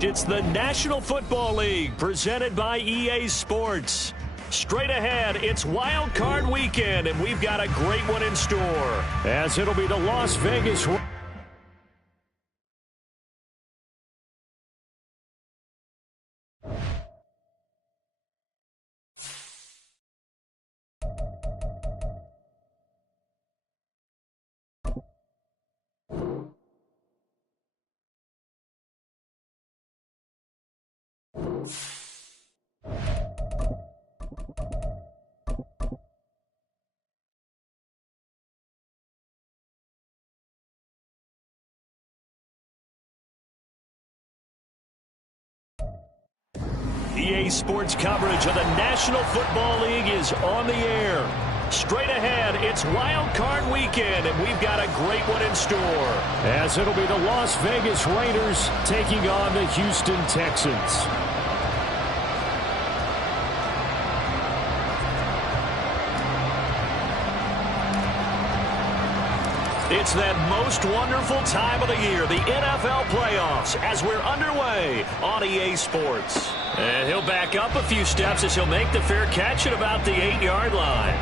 It's the National Football League presented by EA Sports. Straight ahead, it's Wild Card Weekend, and we've got a great one in store, as it'll be the Las Vegas EA Sports coverage of the National Football League is on the air. Straight ahead, it's Wild Card Weekend, and we've got a great one in store, as it'll be the Las Vegas Raiders taking on the Houston Texans. It's that most wonderful time of the year, the NFL playoffs, as we're underway on EA Sports. And he'll back up a few steps as he'll make the fair catch at about the 8-yard line.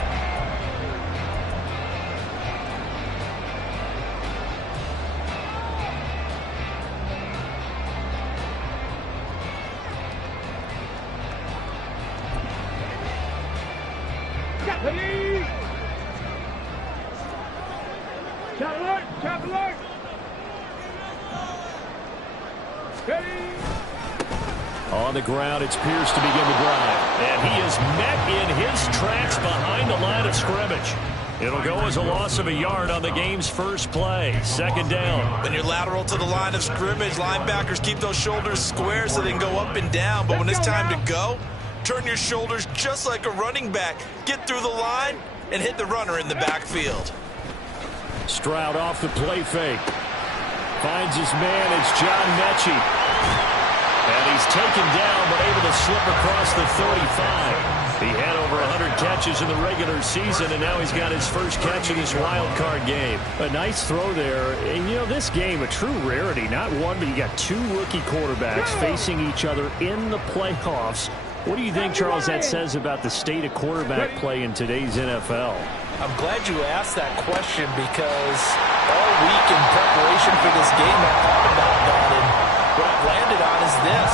On the ground, it's Pierce to begin the drive. And he is met in his tracks behind the line of scrimmage. It'll go as a loss of a yard on the game's first play. Second down. When you're lateral to the line of scrimmage, linebackers keep those shoulders square so they can go up and down. But when it's time to go, turn your shoulders just like a running back. Get through the line and hit the runner in the backfield. Stroud off the play fake. Finds his man. It's John Mechie. And he's taken down, but able to slip across the 35. He had over 100 catches in the regular season, and now he's got his first catch in this wild card game. A nice throw there. And, you know, this game, a true rarity. Not one, but you got two rookie quarterbacks facing each other in the playoffs. What do you think, Charles, that says about the state of quarterback play in today's NFL? I'm glad you asked that question, because all week in preparation for this game, I thought about that, and what I've landed on is this.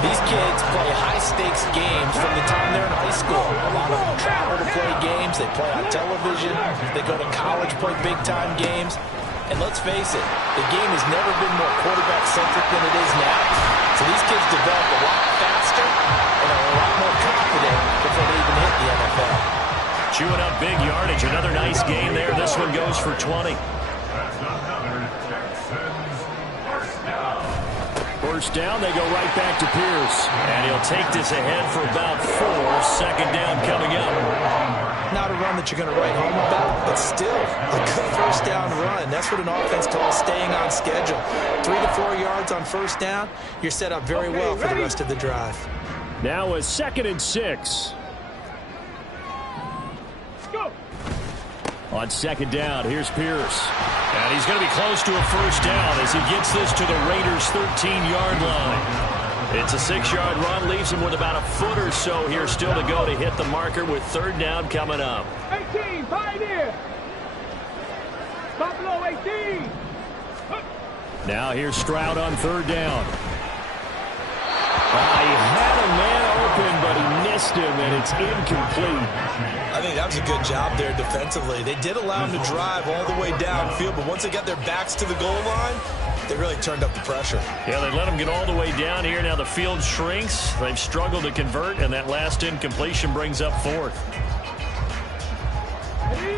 These kids play high-stakes games from the time they're in high school. A lot of them travel to play games. They play on television. They go to college, play big-time games. And let's face it, the game has never been more quarterback-centric than it is now. So these kids develop a lot faster and are a lot more confident before they even hit the NFL. Chewing up big yardage. Another nice game there. This one goes for 20. First down, they go right back to Pierce. And he'll take this ahead for about 4. Second down coming up. Not a run that you're going to write home about, but still a good first down run. That's what an offense calls staying on schedule. 3 to 4 yards on first down, you're set up very well for the rest of the drive. Now a 2nd and 6. On second down, here's Pierce. And he's going to be close to a first down as he gets this to the Raiders' 13-yard line. It's a 6-yard run, leaves him with about a foot or so here still to go to hit the marker with third down coming up. 18, Pioneer. Buffalo 18. Now here's Stroud on third down. He had a man open, but he missed him, and it's incomplete. I think that was a good job there defensively. They did allow him to drive all the way downfield, but once they got their backs to the goal line, they really turned up the pressure. Yeah, they let him get all the way down here. Now the field shrinks. They've struggled to convert, and that last incompletion brings up 4th.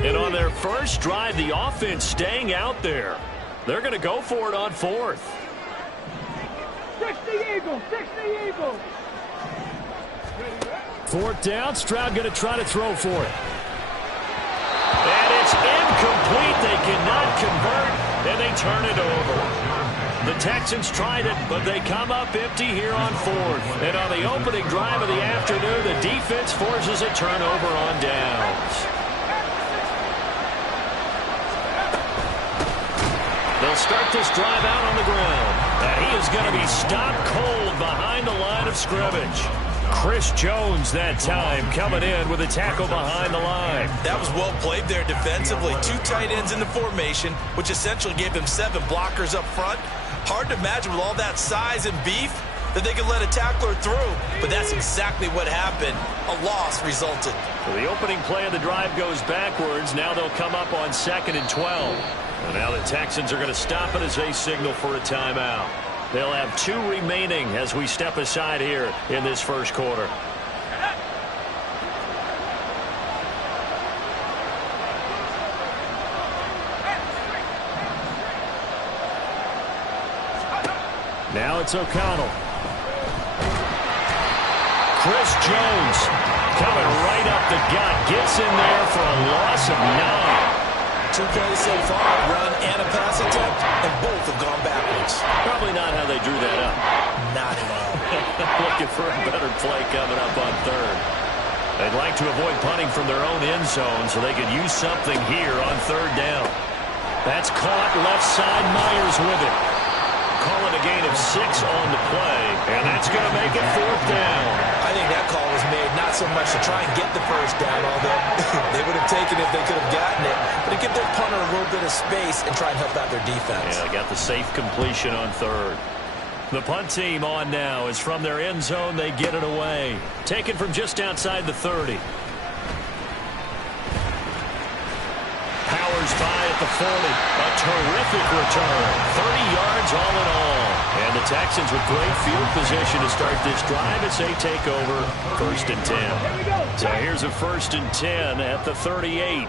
And on their first drive, the offense staying out there. They're going to go for it on 4th. 60 Eagles, 60 Eagles. 4th down, Stroud going to try to throw for it. And it's incomplete. They cannot convert, and they turn it over. The Texans tried it, but they come up empty here on 4th. And on the opening drive of the afternoon, the defense forces a turnover on downs. They'll start this drive out on the ground. And he is going to be stopped cold behind the line of scrimmage. Chris Jones that time coming in with a tackle behind the line. That was well played there defensively. 2 tight ends in the formation, which essentially gave them 7 blockers up front. Hard to imagine with all that size and beef that they could let a tackler through, but that's exactly what happened. A loss resulted. Well, the opening play of the drive goes backwards. Now they'll come up on 2nd and 12. And now the Texans are going to stop it as they signal for a timeout. They'll have 2 remaining as we step aside here in this first quarter. Now it's O'Connell. Chris Jones coming right up the gut. Gets in there for a loss of 9. 2 plays so far, run and a pass attempt, and both have gone backwards. Probably not how they drew that up. Not at all. Looking for a better play coming up on 3rd. They'd like to avoid punting from their own end zone so they could use something here on 3rd down. That's caught left side. Myers with it. Calling a gain of 6 on the play, and that's going to make it 4th down. I think that call was made not so much to try and get the first down, although they would have taken it if they could have gotten it, but to give their punter a little bit of space and try and help out their defense. Yeah, they got the safe completion on 3rd. The punt team on now is from their end zone. They get it away. Taken from just outside the 30. Powers by at the 40. A terrific return. 30 yards all in all. And the Texans with great field position to start this drive as they take over 1st and 10. So here's a 1st and 10 at the 38.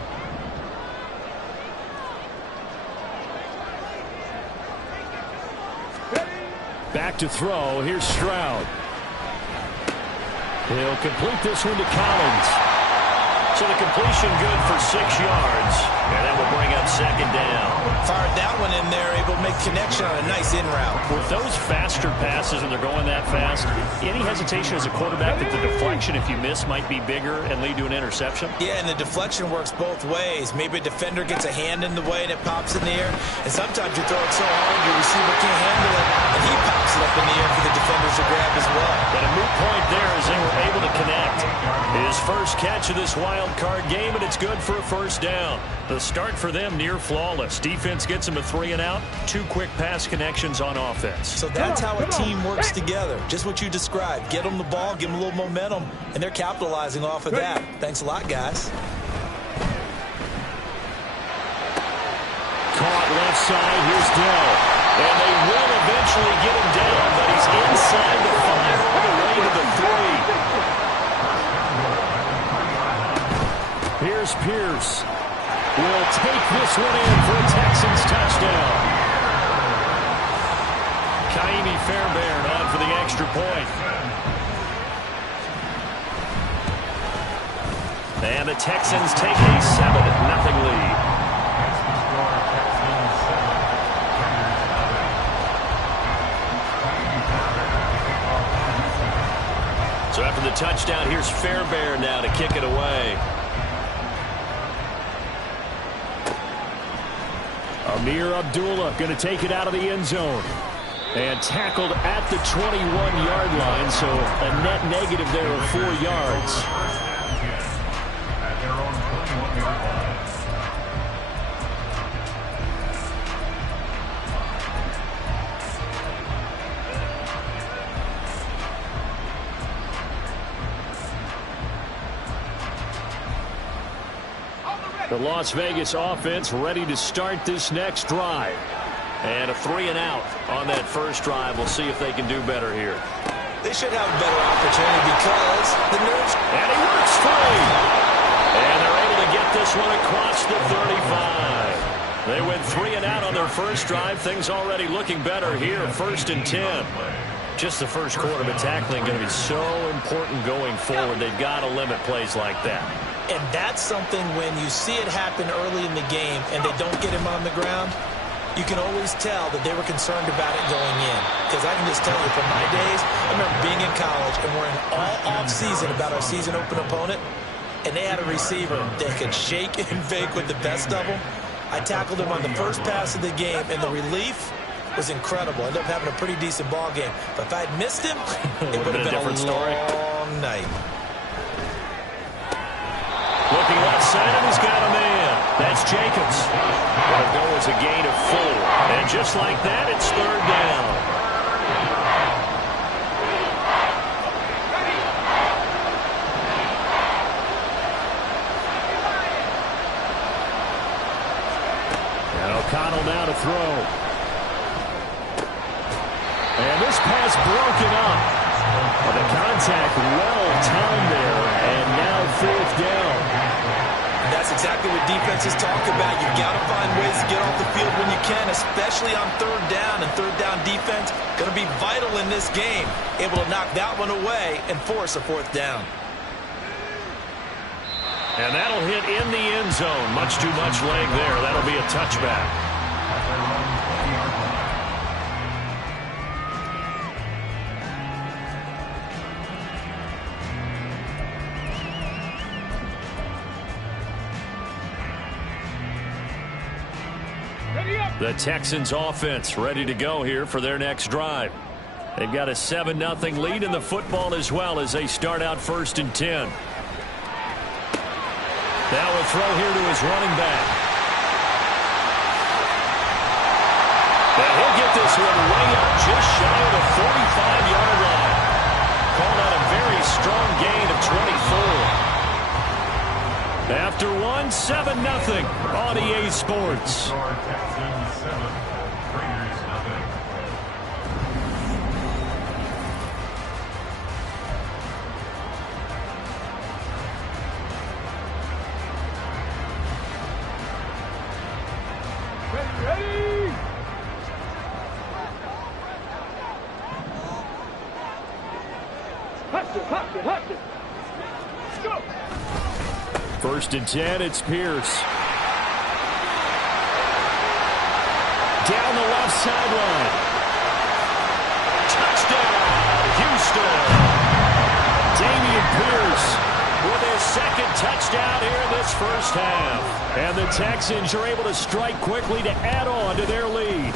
Back to throw. Here's Stroud. He'll complete this one to Collins. So the completion good for 6 yards. And that will bring up 2nd down. Fired that one in there, able to make connection on a nice in route. With those faster passes and they're going that fast, any hesitation as a quarterback that the deflection, if you miss, might be bigger and lead to an interception? Yeah, and the deflection works both ways. Maybe a defender gets a hand in the way and it pops in the air. And sometimes you throw it so hard your receiver can't handle it, and he pops it up in the air for the defenders to grab as well. But a moot point there as they were able to connect. His first catch of this wild card game, and it's good for a 1st down. The start for them near flawless. Defense gets them a 3 and out. 2 quick pass connections on offense. So that's how a team works together. Just what you described. Get them the ball, give them a little momentum, and they're capitalizing off of that. Thanks a lot, guys. Caught left side. Here's Dell. And they will eventually get him down, but he's inside the 5 all the way to the 3. Here's Pierce. Will take this one in for a Texans touchdown. Kaimi Fairbairn on for the extra point. And the Texans take a 7-0 lead. So after the touchdown, here's Fairbairn now to kick it away. Amir Abdullah going to take it out of the end zone. And tackled at the 21-yard line, so a net negative there of 4 yards. The Las Vegas offense ready to start this next drive. And a 3 and out on that first drive. We'll see if they can do better here. They should have a better opportunity because the Nerds... And he works free. And they're able to get this one across the 35. They went 3 and out on their first drive. Things already looking better here. 1st and 10. Just the first quarter, but tackling going to be so important going forward. They've got to limit plays like that. And that's something when you see it happen early in the game and they don't get him on the ground, you can always tell that they were concerned about it going in. Because I can just tell you from my days, I remember being in college and worrying all off-season about our season open opponent, and they had a receiver that could shake and fake with the best of them. I tackled him on the first pass of the game, and the relief was incredible. Ended up having a pretty decent ball game. But if I had missed him, it would have been a different story. long night. Looking left side, and he's got a man. That's Jacobs. That'll go as a gain of 4. And just like that, it's third down. O'Connell now to throw. And this pass broken up. Well, the contact well timed there, and now fourth down. And that's exactly what defenses talk about. You've got to find ways to get off the field when you can, especially on third down. And third down defense going to be vital in this game. Able to knock that one away and force a fourth down. And that'll hit in the end zone. Much too much leg there. That'll be a touchback. The Texans offense ready to go here for their next drive. They've got a 7-0 lead in the football as well as they start out 1st and 10. Now a throw here to his running back. And he'll get this one way up just shy of the 45-yard line. Called out a very strong gain of 24. After one, 7-0 on EA Sports. First and 10, it's Pierce. Down the left sideline. Touchdown, Houston. Dameon Pierce with his second touchdown here in this first half. And the Texans are able to strike quickly to add on to their lead.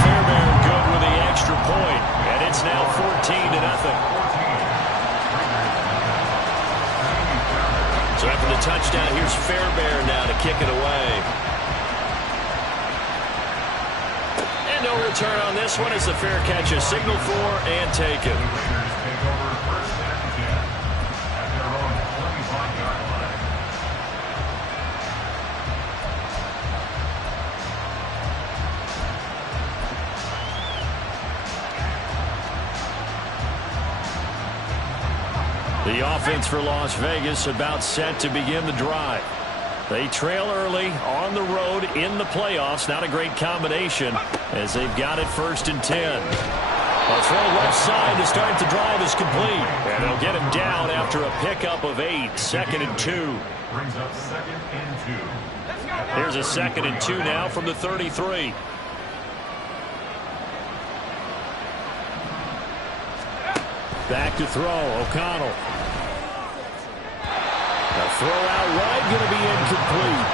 Fairbairn good with the extra point, and it's now 14-0. So after the touchdown, here's Fairbairn now to kick it away. And no return on this one as the fair catch is signaled for and taken. The offense for Las Vegas about set to begin the drive. They trail early on the road in the playoffs. Not a great combination as they've got it 1st and 10. A throw left side to start the drive is complete. And they'll get him down after a pickup of 8. 2nd and 2. Brings up 2nd and 2. Here's a 2nd and 2 now from the 33. Back to throw, O'Connell. A throw out wide, going to be incomplete.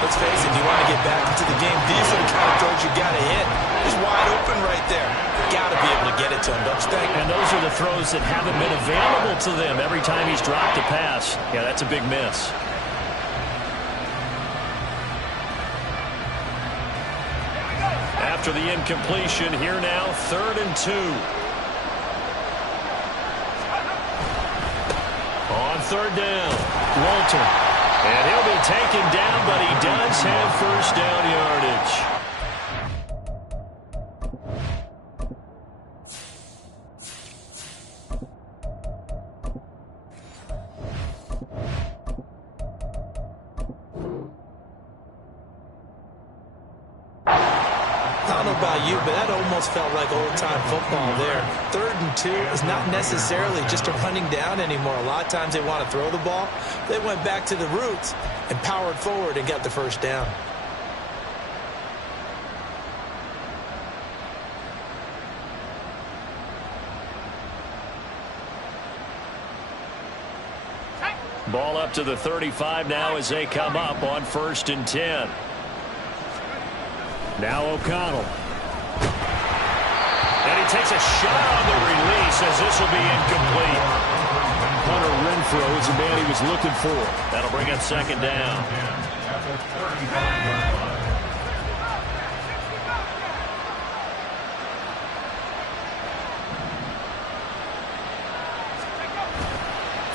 Let's face it, you want to get back into the game. These are the kind of throws you got to hit. He's wide open right there. Got to be able to get it to him, don't you think? And those are the throws that haven't been available to them every time he's dropped a pass. Yeah, that's a big miss. After the incompletion, here now, 3rd and 2. On 3rd down, Walter. And he'll be taken down, but he does have first down yardage. I don't know about you, but that almost felt like old-time football there. 3rd and 2 is not necessarily just a running down anymore. A lot of times they want to throw the ball. They went back to the roots and powered forward and got the first down. Ball up to the 35 now as they come up on 1st and 10. Now O'Connell. And he takes a shot on the release as this will be incomplete. Hunter Renfrow is the man he was looking for. That'll bring up second down.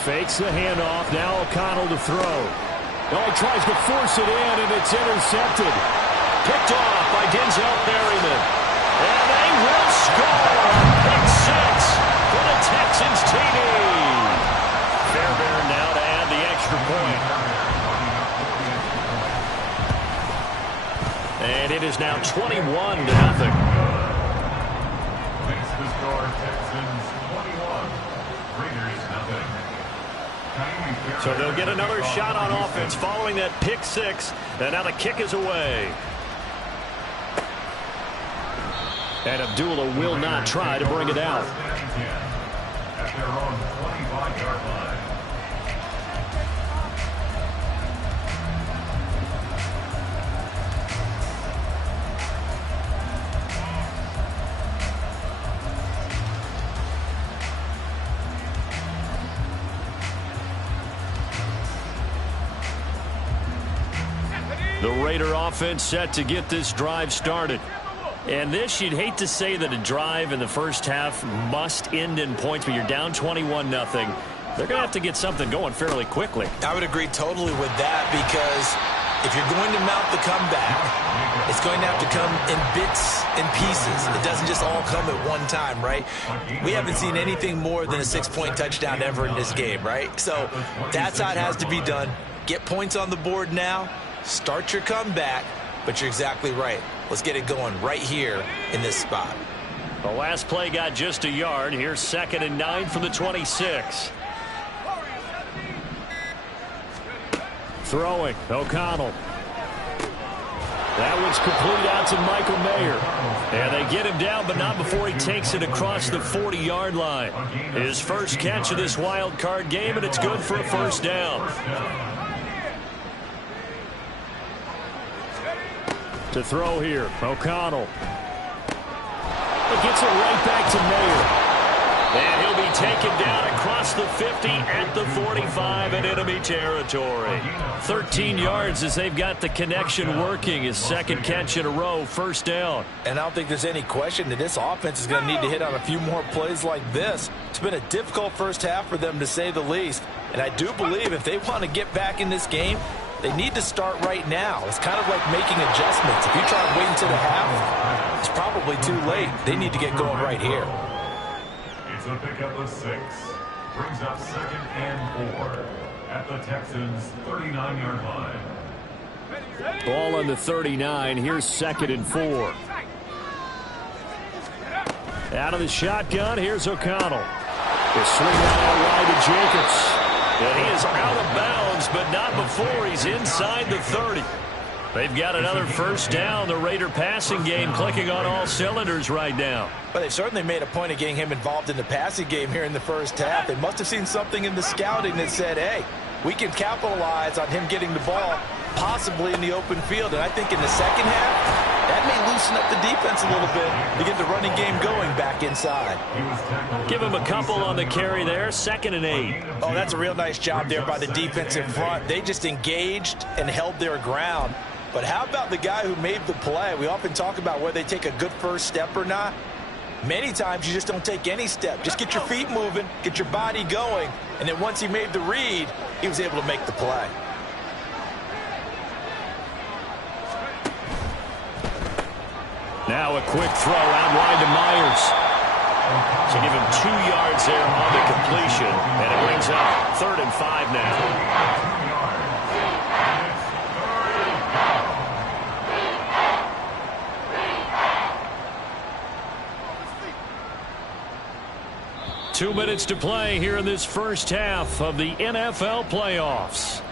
Fakes the handoff. Now O'Connell to throw. Oh, he tries to force it in, and it's intercepted. Picked off by Denzel Perryman. And they will score. Pick six for the Texans TD. Fairbairn now to add the extra point. And it is now 21-0. Makes the score Texans 21, Raiders nothing. So they'll get another shot on offense following that pick six. And now the kick is away. And Abdullah will not try to bring it out. At their own 25-yard line. The Raider offense set to get this drive started. And this, you'd hate to say that a drive in the first half must end in points, but you're down 21-0. They're going to have to get something going fairly quickly. I would agree totally with that, because if you're going to mount the comeback, it's going to have to come in bits and pieces. It doesn't just all come at one time, right? We haven't seen anything more than a 6-point touchdown ever in this game, right? So that's how it has to be done. Get points on the board now. Start your comeback, but you're exactly right. Let's get it going right here in this spot. The last play got just a yard. Here's 2nd and 9 from the 26. Throwing, O'Connell. That one's complete out to Michael Mayer. And they get him down, but not before he takes it across the 40-yard line. His first catch of this wild card game, and it's good for a first down. To throw here, O'Connell. It gets it right back to Mayer. And he'll be taken down across the 50 at the 45 in enemy territory. 13 yards as they've got the connection working. His second catch in a row, first down. And I don't think there's any question that this offense is going to need to hit on a few more plays like this. It's been a difficult first half for them, to say the least. And I do believe if they want to get back in this game, they need to start right now. It's kind of like making adjustments. If you try to wait until the half, it's probably too late. They need to get going right here. It's a pickup of 6. Brings up 2nd and 4 at the Texans' 39-yard line. Ball on the 39. Here's 2nd and 4. Out of the shotgun, here's O'Connell. The swing out wide to Jacobs. And he is out of bounds, but not before he's inside the 30. They've got another first down. The Raider passing game clicking on all cylinders right now. But they've certainly made a point of getting him involved in the passing game here in the first half. They must have seen something in the scouting that said, hey, we can capitalize on him getting the ball possibly in the open field. And I think in the second half, that may loosen up the defense a little bit to get the running game going back inside. Give him a couple on the carry there. 2nd and 8. Oh, that's a real nice job there by the defense in front. They just engaged and held their ground. But how about the guy who made the play? We often talk about whether they take a good first step or not. Many times you just don't take any step. Just get your feet moving, get your body going, and then once he made the read, he was able to make the play. Now a quick throw out wide to Myers. So give him 2 yards there on the completion, and it brings up 3rd and 5 now. 2 minutes to play here in this first half of the NFL playoffs.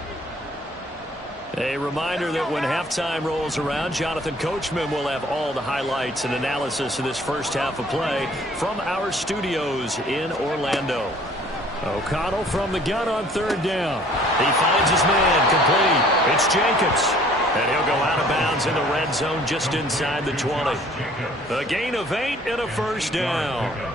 A reminder that when halftime rolls around, Jonathan Coachman will have all the highlights and analysis of this first half of play from our studios in Orlando. O'Connell from the gun on 3rd down. He finds his man complete. It's Jacobs. And he'll go out of bounds in the red zone just inside the 20. A gain of 8 and a first down.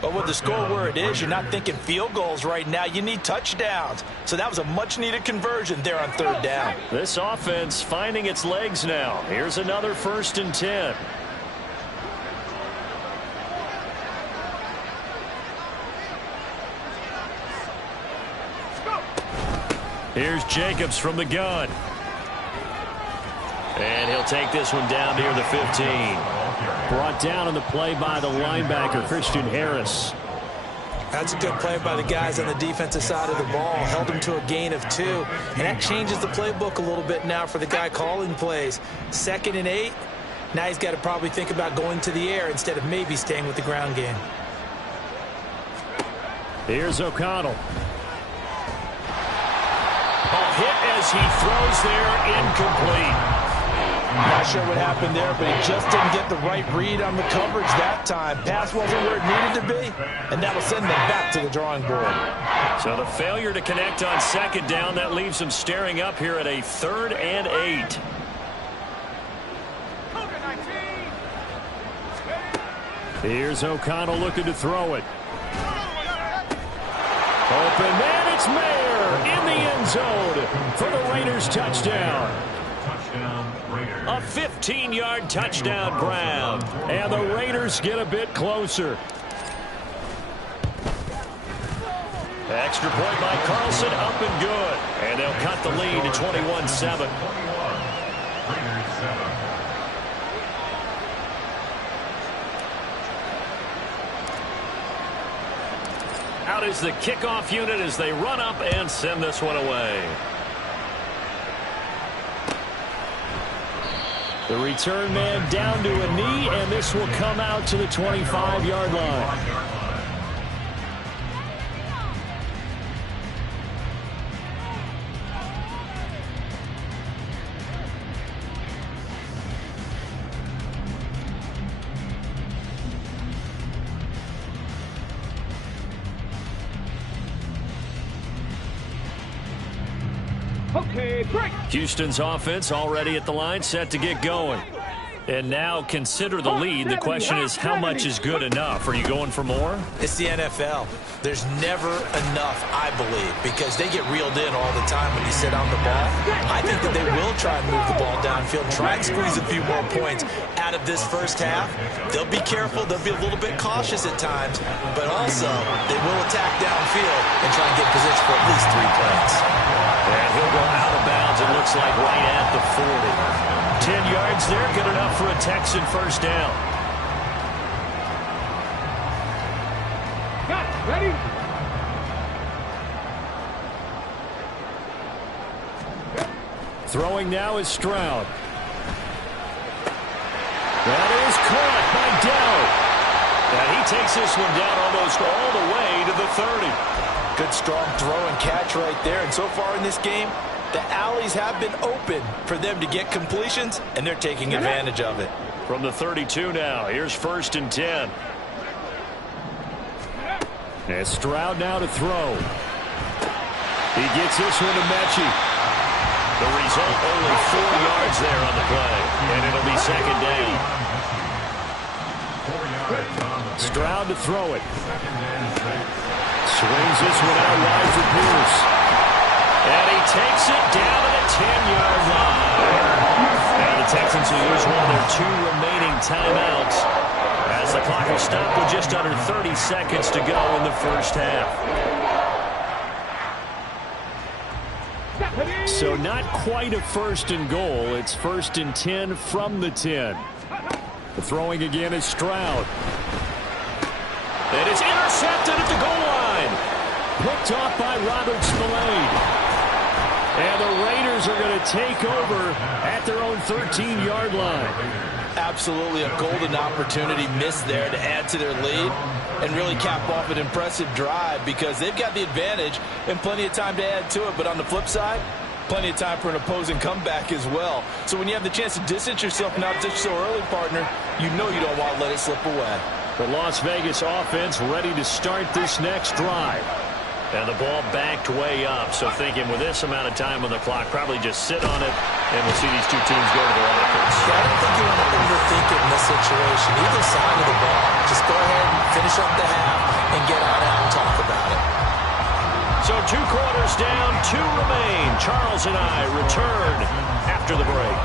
But with the score where it is, you're not thinking field goals right now. You need touchdowns. So that was a much-needed conversion there on third down. This offense finding its legs now. Here's another 1st and 10. Here's Jacobs from the gun. And he'll take this one down near the 15. Brought down on the play by the linebacker, Christian Harris. That's a good play by the guys on the defensive side of the ball. Held him to a gain of 2. And that changes the playbook a little bit now for the guy calling plays. 2nd and 8. Now he's got to probably think about going to the air instead of maybe staying with the ground game. Here's O'Connell. Hit as he throws there, incomplete. Not sure what happened there, but he just didn't get the right read on the coverage that time. Pass wasn't where it needed to be, and that will send them back to the drawing board. So the failure to connect on 2nd down, that leaves them staring up here at a 3rd and 8. Here's O'Connell looking to throw it. Open man, it's Mayer in the end zone for the Raiders touchdown. A 15-yard touchdown ground. And the Raiders get a bit closer. Extra point by Carlson, up and good. And they'll cut the lead to 21-7. Out is the kickoff unit as they run up and send this one away. The return man down to a knee, and this will come out to the 25-yard line. Okay, break. Houston's offense already at the line, set to get going. And now consider the lead. The question is, how much is good enough? Are you going for more? It's the NFL. There's never enough, I believe, because they get reeled in all the time when you sit on the ball. I think that they will try and move the ball downfield, try and squeeze a few more points out of this first half. They'll be careful. They'll be a little bit cautious at times, but also they will attack downfield and try and get position for at least 3 points. And he'll go out of bounds, it looks like, right at the 40. 10 yards there, good enough for a Texan first down. Got it. Ready? Throwing now is Stroud. That is caught by Dowd. And he takes this one down almost all the way to the 30. Good strong throw and catch right there. And so far in this game, the alleys have been open for them to get completions, and they're taking advantage of it. From the 32 now, here's 1st and 10. And Stroud now to throw. He gets this one to Mechie. The result, only 4 yards there on the play, and it'll be 2nd down. Stroud to throw it. Swings this one out wide for Pierce. And he takes it down to the 10-yard line. Now the Texans will use one of their 2 remaining timeouts as the clock will stop with just under 30 seconds to go in the first half. So not quite a 1st and goal. It's 1st and 10 from the 10. The throwing again is Stroud. And it's intercepted at the goal line. Picked off by Robert Spillane. And the Raiders are going to take over at their own 13-yard line. Absolutely a golden opportunity missed there to add to their lead and really cap off an impressive drive because they've got the advantage and plenty of time to add to it. But on the flip side, plenty of time for an opposing comeback as well. So when you have the chance to distance yourself not just so early, partner, you know you don't want to let it slip away. The Las Vegas offense ready to start this next drive. And the ball backed way up. So thinking with this amount of time on the clock, probably just sit on it, and we'll see these two teams go to the lockers. Yeah, I don't think you want to overthink it in this situation. Either side of the ball. Just go ahead and finish up the half and get on out and talk about it. So 2 quarters down, 2 remain. Charles and I return after the break.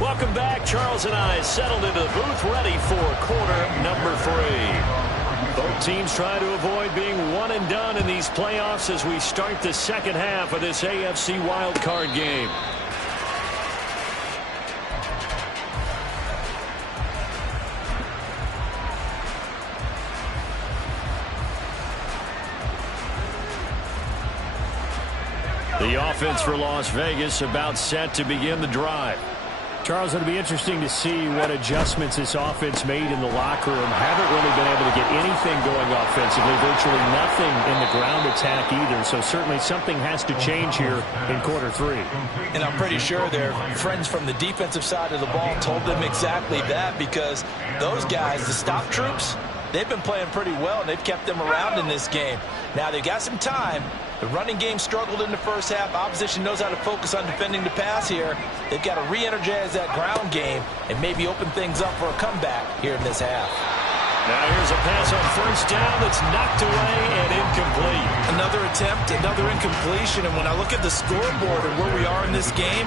Welcome back. Charles and I settled into the booth, ready for quarter number 3. Both teams trying to avoid being one and done in these playoffs as we start the second half of this AFC wildcard game. The offense for Las Vegas about set to begin the drive. Charles, it'll be interesting to see what adjustments this offense made in the locker room. Haven't really been able to get anything going offensively. Virtually nothing in the ground attack either. So certainly something has to change here in quarter 3. And I'm pretty sure their friends from the defensive side of the ball told them exactly that, because those guys, the stop troops, they've been playing pretty well, and they've kept them around in this game. Now, they've got some time. The running game struggled in the first half. Opposition knows how to focus on defending the pass here. They've got to re-energize that ground game and maybe open things up for a comeback here in this half. Now here's a pass on first down that's knocked away and incomplete. Another attempt, another incompletion. And when I look at the scoreboard and where we are in this game,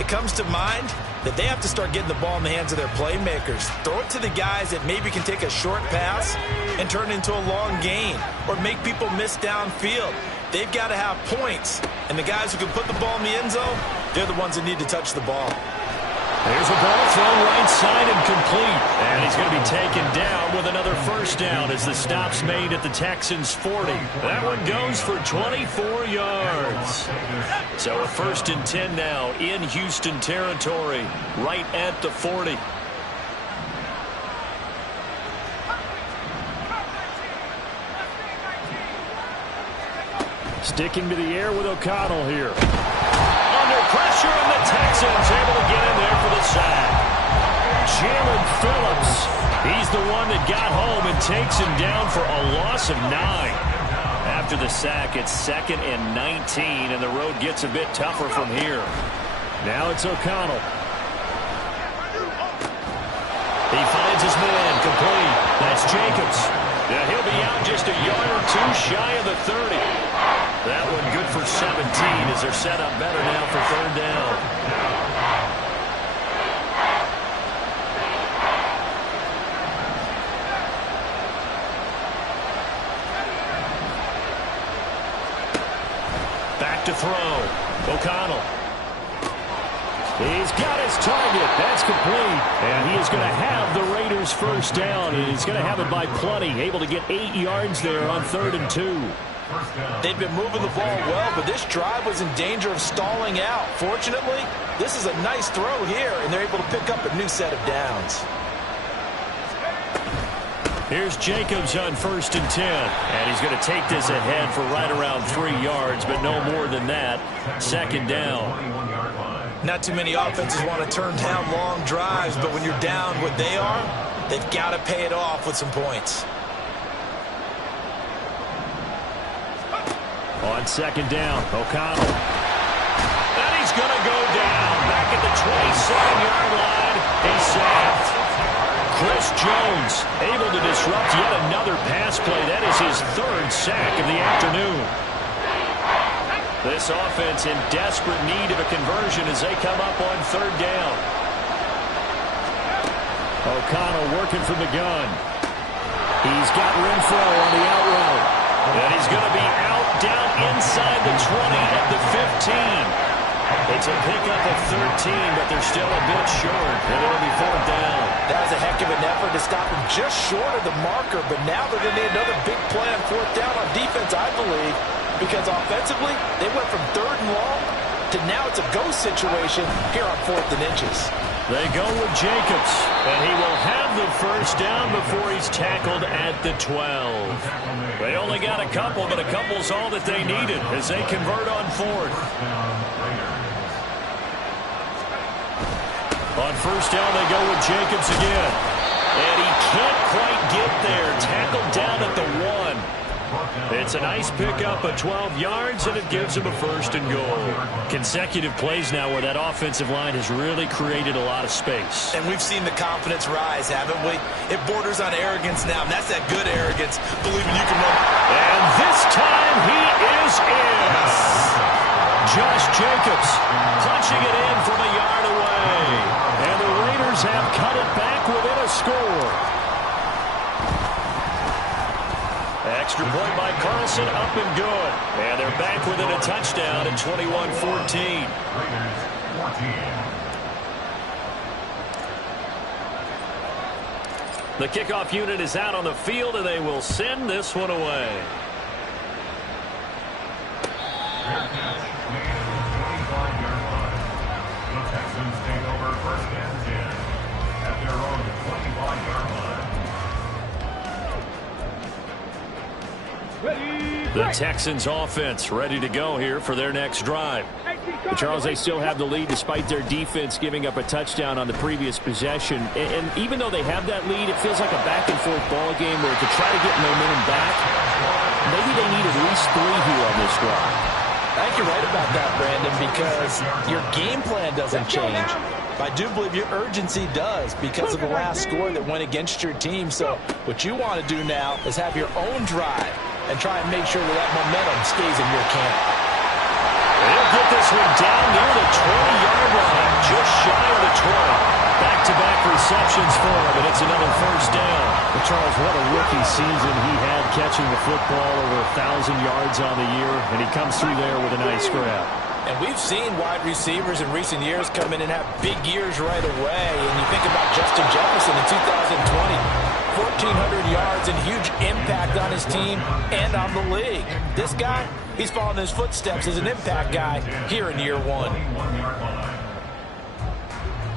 it comes to mind that they have to start getting the ball in the hands of their playmakers. Throw it to the guys that maybe can take a short pass and turn it into a long gain or make people miss downfield. They've got to have points, and the guys who can put the ball in the end zone, they're the ones that need to touch the ball. There's a ball thrown right side and complete. And he's going to be taken down with another first down as the stop's made at the Texans' 40. That one goes for 24 yards. So a 1st and 10 now in Houston territory, right at the 40. Sticking to the air with O'Connell here. Under pressure, and the Texans able to get in there for the sack. Jared Phillips, he's the one that got home and takes him down for a loss of 9. After the sack, it's 2nd and 19, and the road gets a bit tougher from here. Now it's O'Connell. He finds his man, complete. That's Jacobs. Now he'll be out just a yard or 2 shy of the 30. That one good for 17 as they're set up better now for 3rd down. Back to throw. O'Connell. He's got his target. That's complete. And he is going to have the Raiders' first down. And he's going to have it by plenty. Able to get 8 yards there on 3rd and 2. They've been moving the ball well, but this drive was in danger of stalling out. Fortunately, this is a nice throw here, and they're able to pick up a new set of downs. Here's Jacobs on 1st and 10. And he's going to take this ahead for right around 3 yards, but no more than that. 2nd down. Not too many offenses want to turn down long drives, but when you're down what they are, they've got to pay it off with some points. On 2nd down, O'Connell. And he's going to go down. Back at the 27-yard line. He's sacked. Chris Jones able to disrupt yet another pass play. That is his 3rd sack of the afternoon. This offense in desperate need of a conversion as they come up on 3rd down. O'Connell working from the gun. He's got Renfro on the out route. And he's going to be out down inside the 20 at the 15. It's a pickup of 13, but they're still a bit short. And it'll be 4th down. That was a heck of an effort to stop him just short of the marker, but now they're going to need another big play on 4th down on defense, I believe, because offensively, they went from 3rd and long to now it's a go situation here on 4th and inches. They go with Jacobs, and he will have the first down before he's tackled at the 12. They only got a couple, but a couple's all that they needed as they convert on fourth. On first down, they go with Jacobs again. And he can't quite get there. Tackled down at the 1. It's a nice pickup of 12 yards, and it gives him a first and goal. Consecutive plays now where that offensive line has really created a lot of space. And we've seen the confidence rise, haven't we? It borders on arrogance now, and that's that good arrogance, believing you can run. And this time he is in. Josh Jacobs punching it in from a yard away. And the Raiders have cut it back within a score. Extra point by Carlson, up and good. And they're back within a touchdown at 21-14. The kickoff unit is out on the field, and they will send this one away. Fair catch, made at the 25-yard line. The Texans take over first and 10 at their own 25-yard line. The Texans offense ready to go here for their next drive. But Charles, they still have the lead despite their defense giving up a touchdown on the previous possession. And even though they have that lead, it feels like a back-and-forth ball game where to try to get momentum back, maybe they need at least 3 here on this drive. I think you're right about that, Brandon, because your game plan doesn't change. I do believe your urgency does because of the last score that went against your team. So what you want to do now is have your own drive and try and make sure that momentum stays in your camp. They'll get this one down near the 20-yard line, just shy of the 20. Back-to-back receptions for him, and it's another first down. But Charles, what a rookie season he had catching the football, over 1,000 yards on the year, and he comes through there with a nice grab. And we've seen wide receivers in recent years come in and have big years right away. And you think about Justin Jefferson in 2020, 1,400 yards and huge impact on his team and on the league. This guy, he's following his footsteps as an impact guy here in year 1.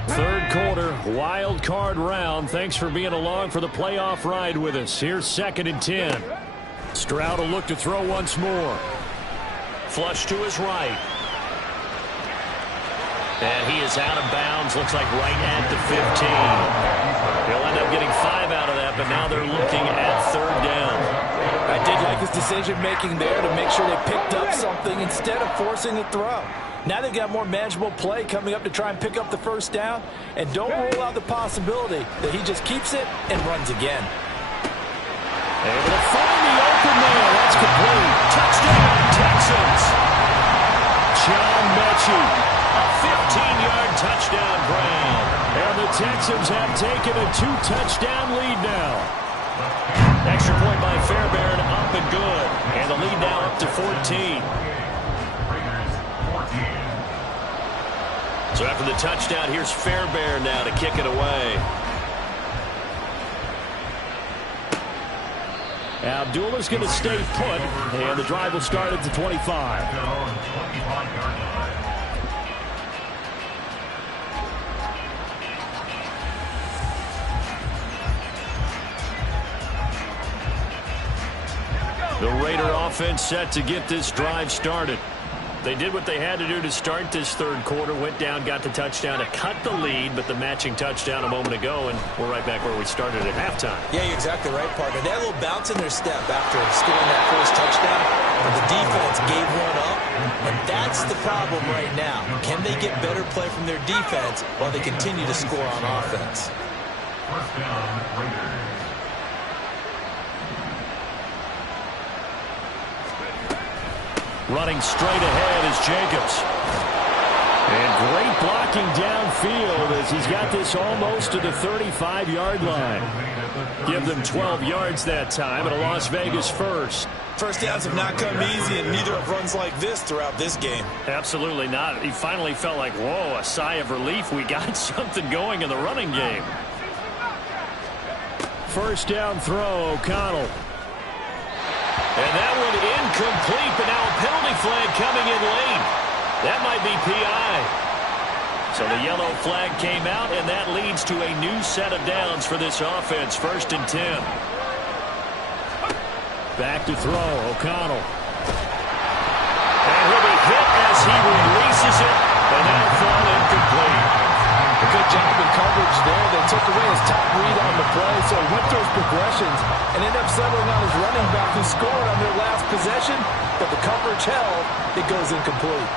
Third quarter, wild card round. Thanks for being along for the playoff ride with us. Here's 2nd and 10. Stroud will look to throw once more. Flush to his right. And he is out of bounds, looks like right at the 15. He'll end up getting 5 out of that, but now they're looking at 3rd down. I did like his decision-making there to make sure they picked up something instead of forcing the throw. Now they've got more manageable play coming up to try and pick up the first down, and don't rule out the possibility that he just keeps it and runs again. Able to find the open man. That's complete. Touchdown, Texans. John Mechie. A 15-yard touchdown grab. And the Texans have taken a 2-touchdown lead now. Extra point by Fairbairn, up and good. And the lead now up to 14. So after the touchdown, here's Fairbairn now to kick it away. Abdullah's going to stay put, and the drive will start at the 25. The Raider offense set to get this drive started. They did what they had to do to start this third quarter, went down, got the touchdown to cut the lead, but the matching touchdown a moment ago, and we're right back where we started at halftime. Yeah, you're exactly right, partner. They had a little bounce in their step after scoring that first touchdown, but the defense gave one up, and that's the problem right now. Can they get better play from their defense while they continue to score on offense? First down, Raiders. Running straight ahead is Jacobs. And great blocking downfield as he's got this almost to the 35-yard line. Give them 12 yards that time, and a Las Vegas first. First downs have not come easy, and neither have runs like this throughout this game. Absolutely not. He finally felt like, whoa, a sigh of relief. We got something going in the running game. First down throw, O'Connell. And that one incomplete, but now a penalty flag coming in late. That might be PI. So the yellow flag came out, and that leads to a new set of downs for this offense. 1st and 10. Back to throw, O'Connell. And he'll be hit as he releases it, and that'll fall incomplete. A good job in coverage there. They took away his top read on the play, so he went through his progressions and ended up settling on his running back who scored on their last possession, but the coverage held. It goes incomplete.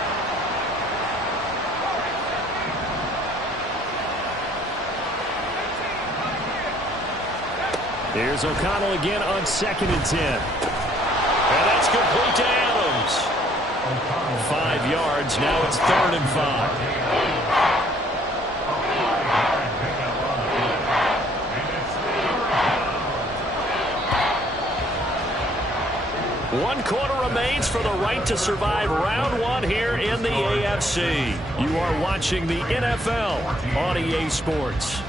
Here's O'Connell again on 2nd and 10. And that's complete to Adams. 5 yards. Now it's 3rd and 5. One quarter remains for the right to survive round 1 here in the AFC. You are watching the NFL on EA Sports.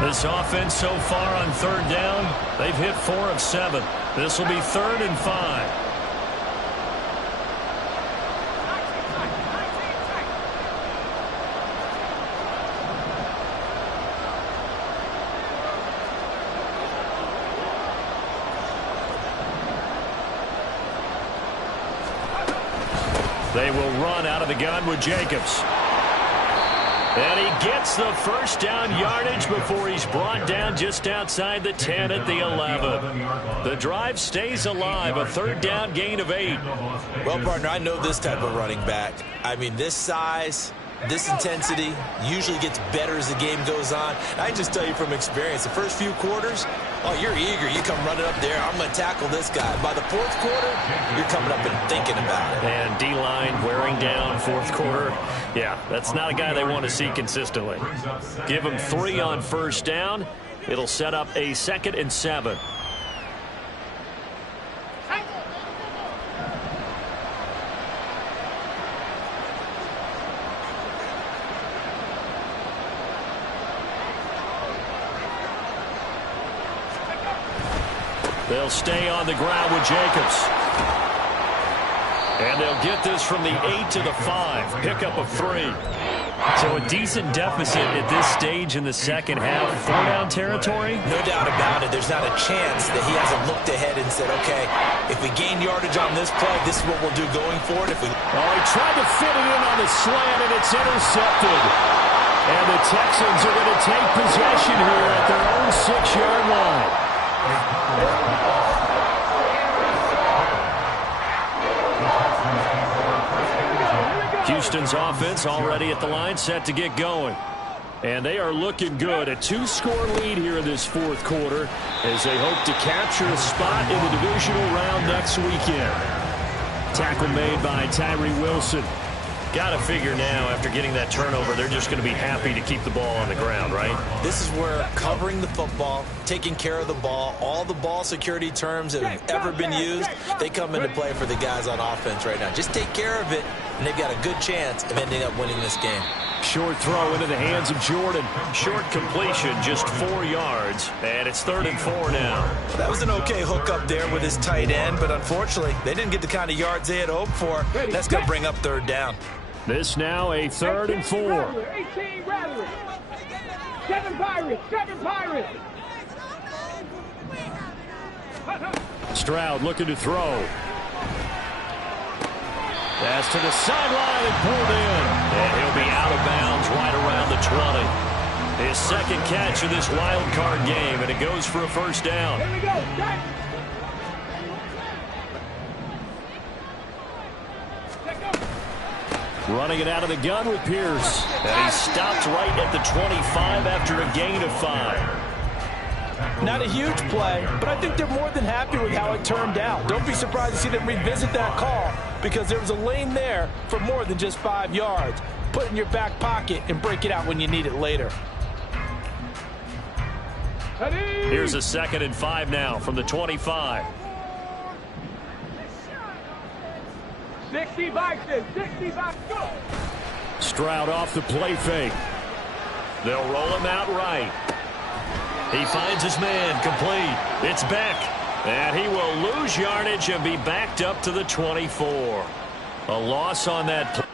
This offense so far on 3rd down, they've hit 4 of 7. This will be 3rd and 5. They will run out of the gun with Jacobs. And he gets the 1st down yardage before he's brought down just outside the 10 at the 11. The drive stays alive, a 3rd down gain of 8. Well, partner, I know this type of running back. I mean, this size, this intensity usually gets better as the game goes on. I just tell you from experience, the first few quarters, oh, you're eager. You come running up there. I'm going to tackle this guy. By the 4th quarter, you're coming up and thinking about it. And D-line wearing down 4th quarter. Yeah, that's not a guy they want to see consistently. Give him 3 on 1st down. It'll set up a 2nd and 7. They'll stay on the ground with Jacobs. And they'll get this from the 8 to the 5. Pickup of 3. So a decent deficit at this stage in the 2nd half. 4-down territory? No doubt about it. There's not a chance that he hasn't looked ahead and said, okay, if we gain yardage on this play, this is what we'll do going forward. If we... Oh, he tried to fit it in on the slant, and it's intercepted. And the Texans are going to take possession here at their own 6-yard line. Houston's offense already at the line, set to get going. And they are looking good. A 2-score lead here in this 4th quarter as they hope to capture a spot in the divisional round next weekend. Tackle made by Tyree Wilson. Got to figure now, after getting that turnover, they're just going to be happy to keep the ball on the ground, right? This is where covering the football, taking care of the ball, all the ball security terms that have ever been used, they come into play for the guys on offense right now. Just take care of it, and they've got a good chance of ending up winning this game. Short throw into the hands of Jordan. Short completion, just 4 yards, and it's 3rd and 4 now. That was an okay hook up there with his tight end, but unfortunately, they didn't get the kind of yards they had hoped for. That's going to bring up 3rd down. This now a 3rd and 4. 18 Rattlers. 7 Pirates. 7 Pirates. Stroud looking to throw. Pass to the sideline and pulled in. And he'll be out of bounds right around the 20. His 2nd catch of this wild card game, and it goes for a 1st down. Here we go. Set. Running it out of the gun with Pierce. And he stopped right at the 25 after a gain of 5. Not a huge play, but I think they're more than happy with how it turned out. Don't be surprised to see them revisit that call because there was a lane there for more than just 5 yards. Put it in your back pocket and break it out when you need it later. Here's a 2nd and 5 now from the 25. 60 Vikings. 60 Vikings. Go. Stroud off the play fake. They'll roll him out right. He finds his man, complete. It's Beck. And he will lose yardage and be backed up to the 24. A loss on that play.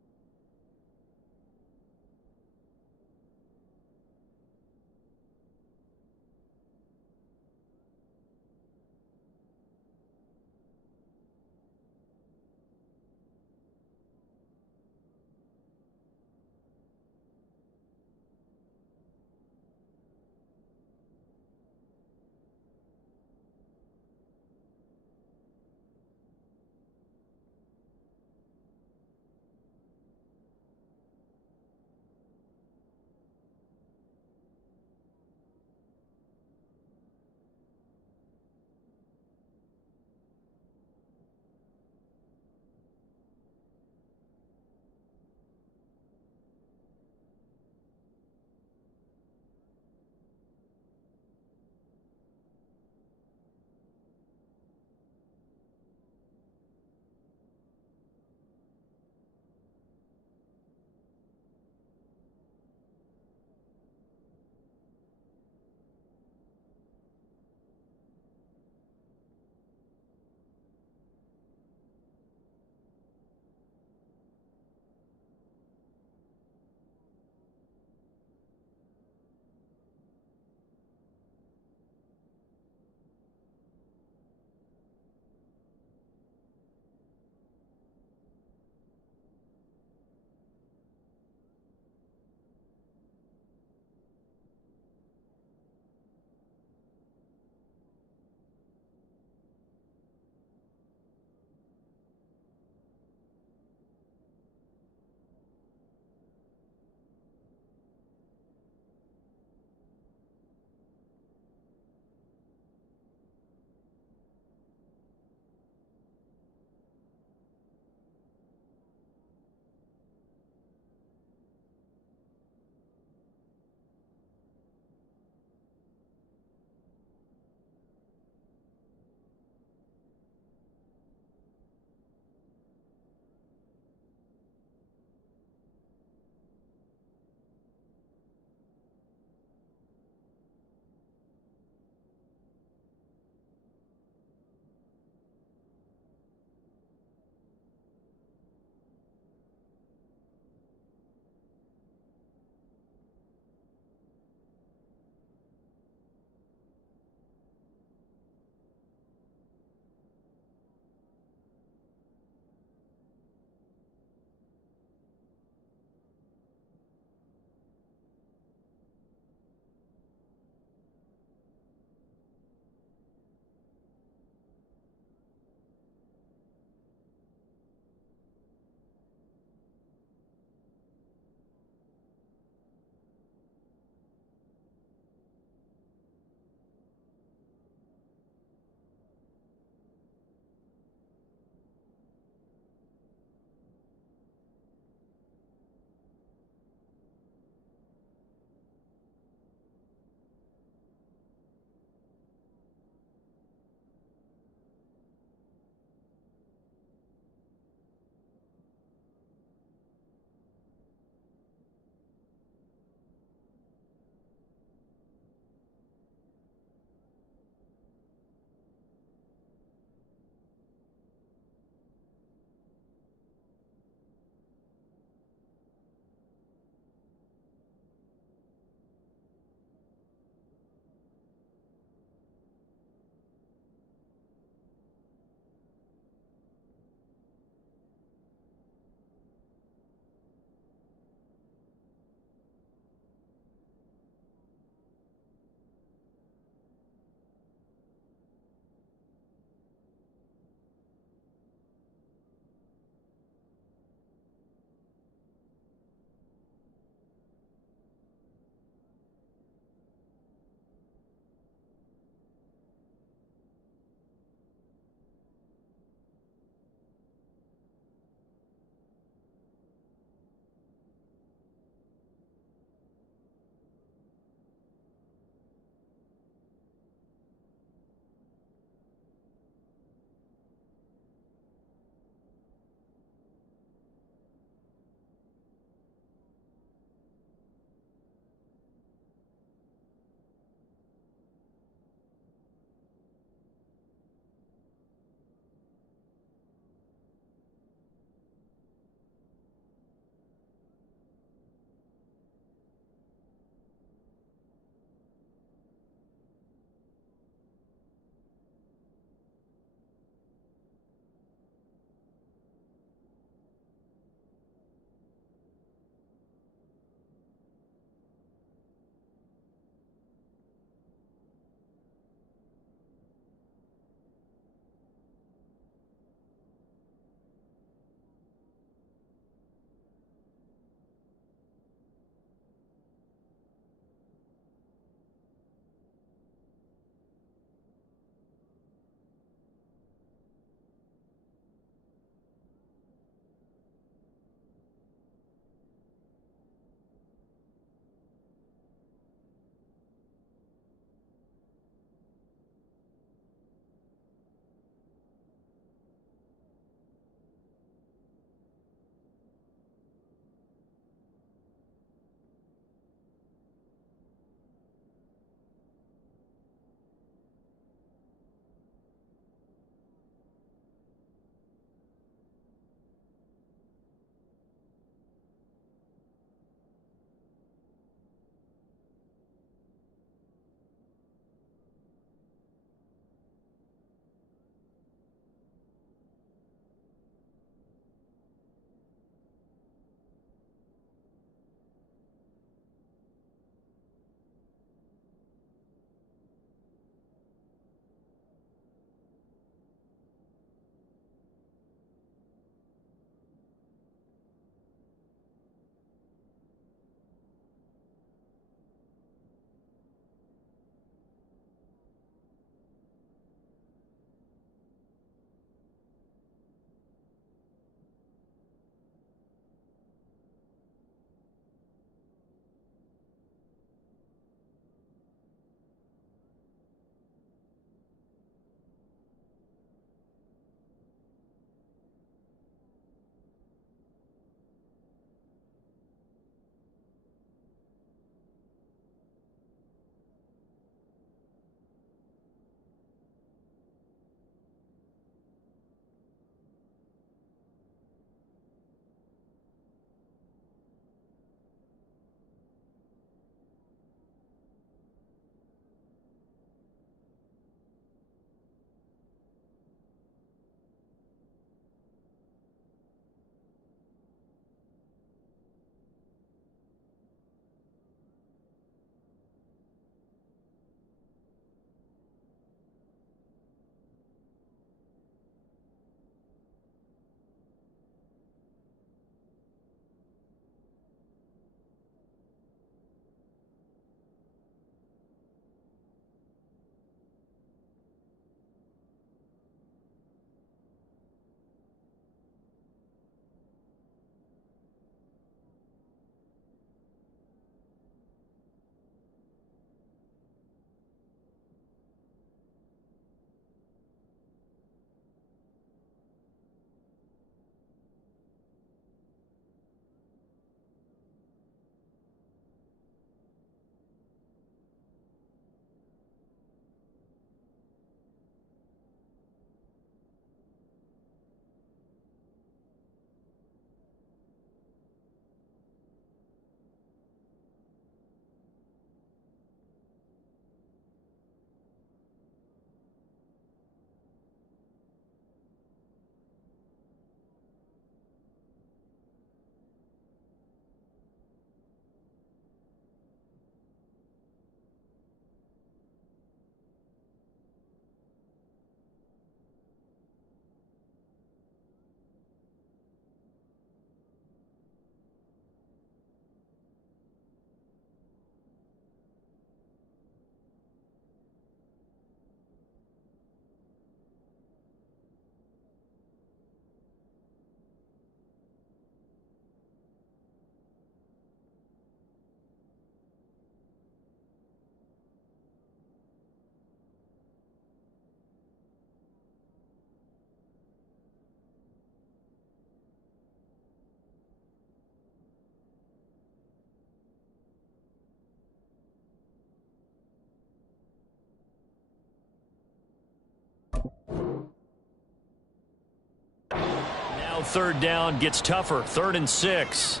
Now third down gets tougher. 3rd and 6.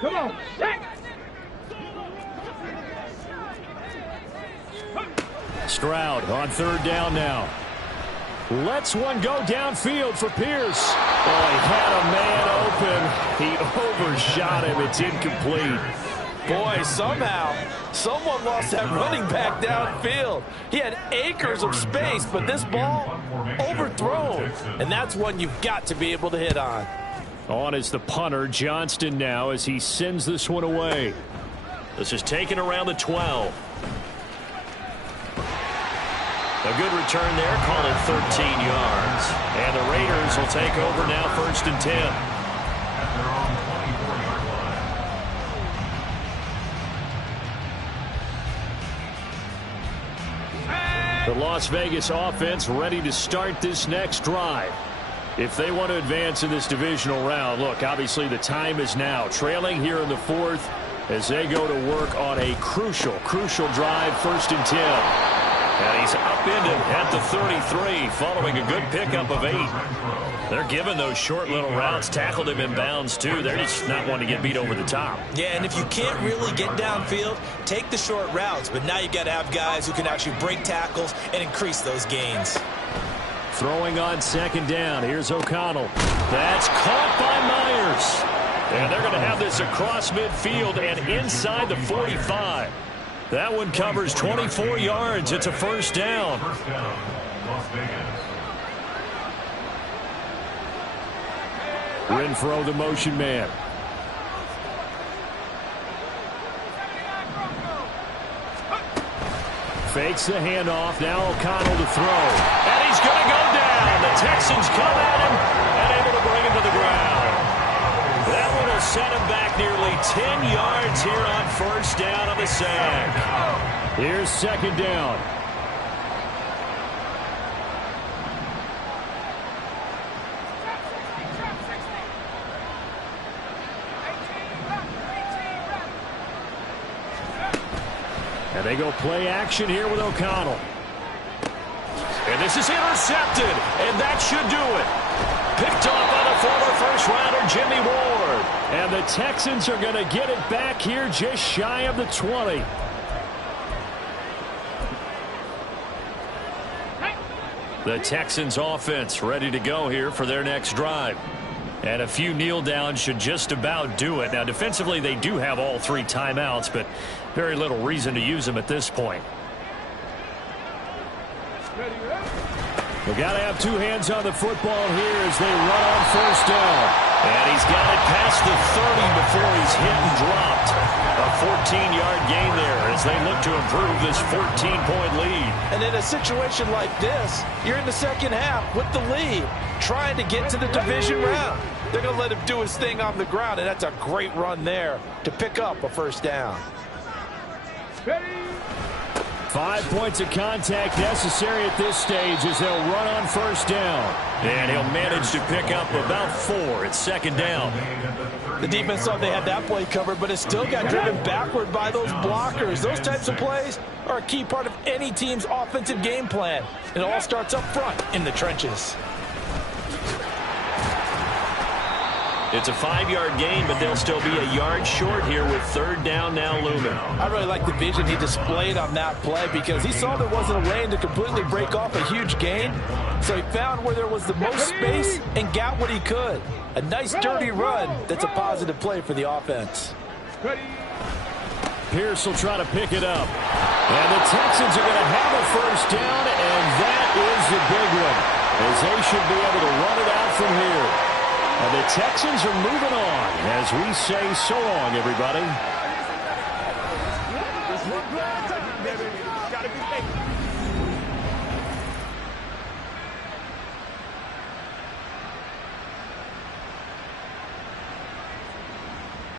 Come on. Set. Stroud on 3rd down now. Lets one go downfield for Pierce. Oh, he had a man open. He overshot him. It's incomplete. Boy, somehow, someone lost that running back downfield. He had acres of space, but this ball overthrown. And that's one you've got to be able to hit on. On is the punter, Johnston, now as he sends this one away. This is taken around the 12. A good return there, call it 13 yards. And the Raiders will take over now, 1st and 10. At their own 24-yard line. The Las Vegas offense ready to start this next drive. If they want to advance in this divisional round, look, obviously the time is now. Trailing here in the 4th as they go to work on a crucial drive, 1st and 10. And he's upended at the 33 following a good pickup of 8. They're giving those short little routes, tackled him in bounds too. They're just not wanting to get beat over the top. Yeah, and if you can't really get downfield, take the short routes. But now you've got to have guys who can actually break tackles and increase those gains. Throwing on 2nd down. Here's O'Connell. That's caught by Myers. And they're going to have this across midfield and inside the 45. That one covers 24 yards. It's a 1st down. First down, Las Vegas. Renfro, the motion man. Fakes the handoff. Now O'Connell to throw. And he's going to go down. The Texans come at him and able to bring him to the ground. That one will set him back nearly 10 yards here on 1st down on the sack. Here's 2nd down. And they go play action here with O'Connell. And this is intercepted, and that should do it. Picked off by the former 1st-rounder Jimmy Ward. And the Texans are going to get it back here just shy of the 20. The Texans offense ready to go here for their next drive. And a few kneel downs should just about do it. Now, defensively, they do have all 3 timeouts, but very little reason to use them at this point. We got to have 2 hands on the football here as they run on 1st down. And he's got it past the 30 before he's hit and dropped. A 14-yard gain there as they look to improve this 14-point lead. And in a situation like this, you're in the 2nd half with the lead, trying to get to the division round. They're going to let him do his thing on the ground, and that's a great run there to pick up a 1st down. 5 points of contact necessary at this stage as they'll run on 1st down. And he'll manage to pick up about 4 at 2nd down. The defense thought they had that play covered, but it still got driven backward by those blockers. Those types of plays are a key part of any team's offensive game plan. It all starts up front in the trenches. It's a 5-yard gain, but they'll still be a yard short here with 3rd down now looming. I really like the vision he displayed on that play because he saw there wasn't a lane to completely break off a huge gain. So he found where there was the most space and got what he could. A nice dirty run that's a positive play for the offense. Pierce will try to pick it up. And the Texans are going to have a 1st down, and that is the big one, as they should be able to run it out from here. And the Texans are moving on as we say so long, everybody.